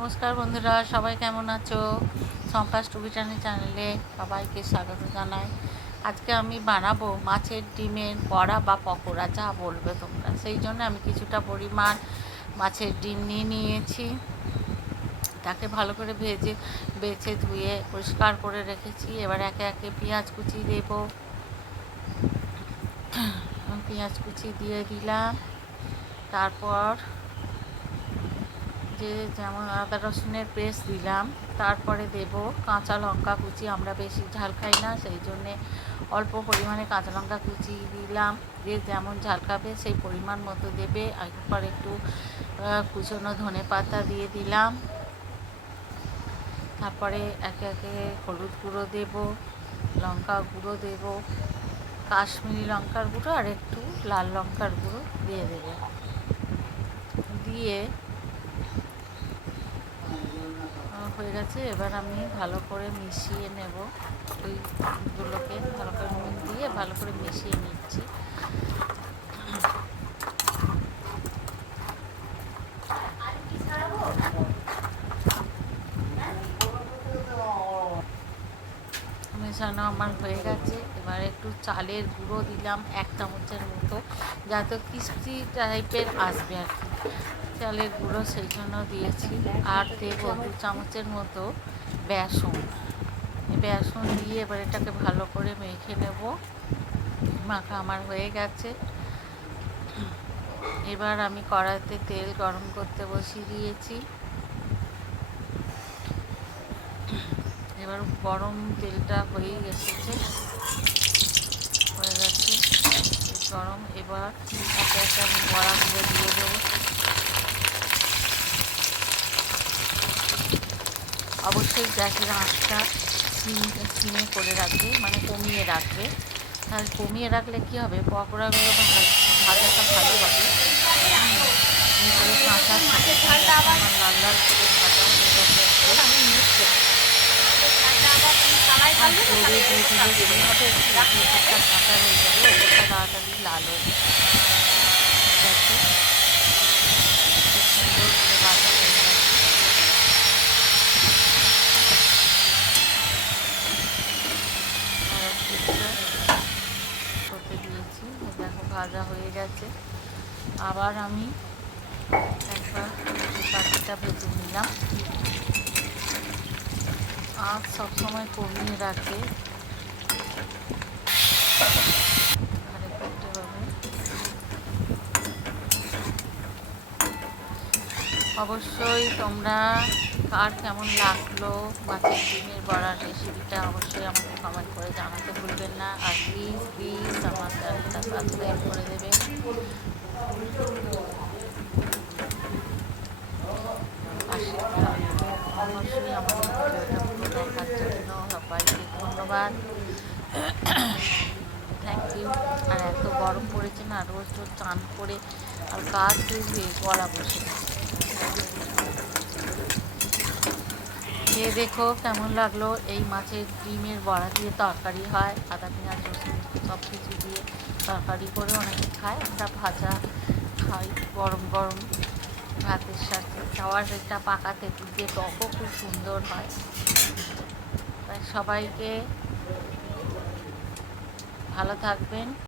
নমস্কার বন্ধুরা, সবাই কেমন আছো? সম্পাস টুবি চ্যানেলে সবাইকে স্বাগত জানাই। আজকে আমি বানাবো মাছের ডিমের বড়া বা পকোড়া, যা বলবে তোমরা। সেই জন্য আমি কিছুটা পরিমাণ মাছের ডিম নিয়ে নিয়েছি। তাকে ভালো করে বেছে ধুয়ে পরিষ্কার করে রেখেছি। এবার একে একে পেঁয়াজ কুচি দেব। পেঁয়াজ কুচি দিয়ে দিলাম। তারপর যেমন আদা রসুনের পেস্ট দিলাম। তারপরে দেব কাঁচা লঙ্কা কুচি। আমরা বেশি ঝাল খাই না, সেই জন্যে অল্প পরিমাণে কাঁচা লঙ্কা কুচি দিলাম। যে যেমন ঝাল খাবে সেই পরিমাণ মতো দেবে। একবার একটু কুচনো ধনে পাতা দিয়ে দিলাম। তারপরে একে একে হলুদ গুঁড়ো দেব, লঙ্কা গুঁড়ো দেব, কাশ্মীরি লঙ্কার গুঁড়ো আর একটু লাল লঙ্কার গুঁড়ো দিয়ে দেবে। দিয়ে হয়ে গেছে। এবার আমি ভালো করে মিশিয়ে নেব। ওইগুলোকে ভালো করে নুন দিয়ে ভালো করে মিশিয়ে নিচ্ছি। মেশানো আমার হয়ে গেছে। এবার একটু চালের গুঁড়ো দিলাম 1 চামচের মতো, যাতে ক্রিস্পি টাইপের আসবে আর কি। চালের গুঁড়ো সেই জন্য দিয়েছি। আর দেব 2 চামচের মতো বেসন। বেসন দিয়ে এবার এটাকে ভালো করে মেখে নেব। মাখা আমার হয়ে গেছে। এবার আমি কড়াইতে তেল গরম করতে বসিয়ে দিয়েছি। এবার গরম তেলটা হয়ে গেছে গরম। এবার একে একে আমি বড়াগুলো দিয়ে দেবো। অবশ্যই গ্যাসের আঁচটা সিমে করে রাখবে, মানে কমিয়ে রাখবে। তাহলে কমিয়ে রাখলে কী হবে, পকোড়াগুলো ভাজাটা ভালো হবে। করে কাঁচা আমার লাল লাল করে ভাজা হয়ে গেছে। তাড়াতাড়ি লাল হয়ে গেছে। সুন্দর করে ভাজা হয়ে গেছে। করতে দিয়েছি, দেখো ভাজা হয়ে গেছে। আবার আমি একবার পাখিটা ভেজে নিলাম। আঁচ সবসময় কমিয়ে রাখবে। অবশ্যই তোমরা কার কেমন লাগলো মাছের ডিমের বড়ার রেসিপিটা অবশ্যই আমাকে কমেন্ট করে জানাতে ভুলবেন না। আর প্লিজ আমার চ্যানেলটা সাবস্ক্রাইব করে দেবেন। অবশ্যই আমাদের ভিডিওটা পুরো দেখার জন্য সবাইকে ধন্যবাদ। Thank you. আর এত গরম পড়েছে না, রোজ রোজ চান করে আর কাজ ধুয়ে গলা বসে খেয়ে দেখো কেমন লাগলো। এই মাছের ডিমের বড়া দিয়ে তরকারি হয়, আদা পেঁয়াজ রসুন সব কিছু দিয়ে তরকারি করে অনেকে খায়। আমরা ভাজা খাই গরম গরম ভাতের সাথে। খাওয়ার একটা পাকা তেঁতুল দিয়ে টকও খুব সুন্দর হয়। তাই সবাইকে ভালো থাকবেন।